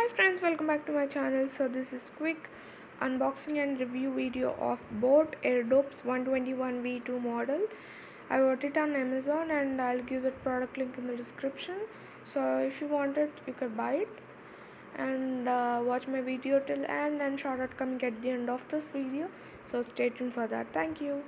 Hi friends, welcome back to my channel. So this is quick unboxing and review video of boat airdopes 121v2 model. I bought it on Amazon and I'll give the product link in the description. So if you want it, you could buy it and watch my video till end, and shout out coming at the end of this video. So stay tuned for that. Thank you.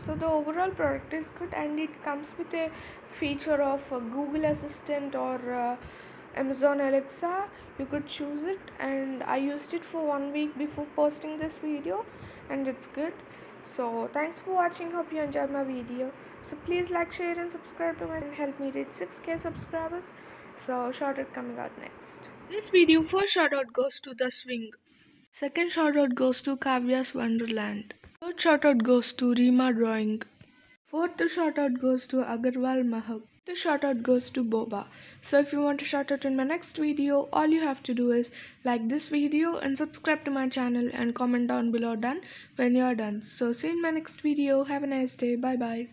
So the overall product is good, and it comes with a feature of Google Assistant or Amazon Alexa. You could choose it, and I used it for 1 week before posting this video, and it's good. So thanks for watching. Hope you enjoyed my video. So please like, share and subscribe to my channel and help me reach 6k subscribers. So shout out coming out next. This video first shout out goes to The Swing. Second shout out goes to Kavya's Wonderland. Third shout out goes to Rima Drawing. Fourth shout out goes to Agarwal Mahak. The shout out goes to Boba. So if you want to shout out in my next video, all you have to do is like this video and subscribe to my channel and comment down below done when you are done. So see you in my next video. Have a nice day. Bye bye.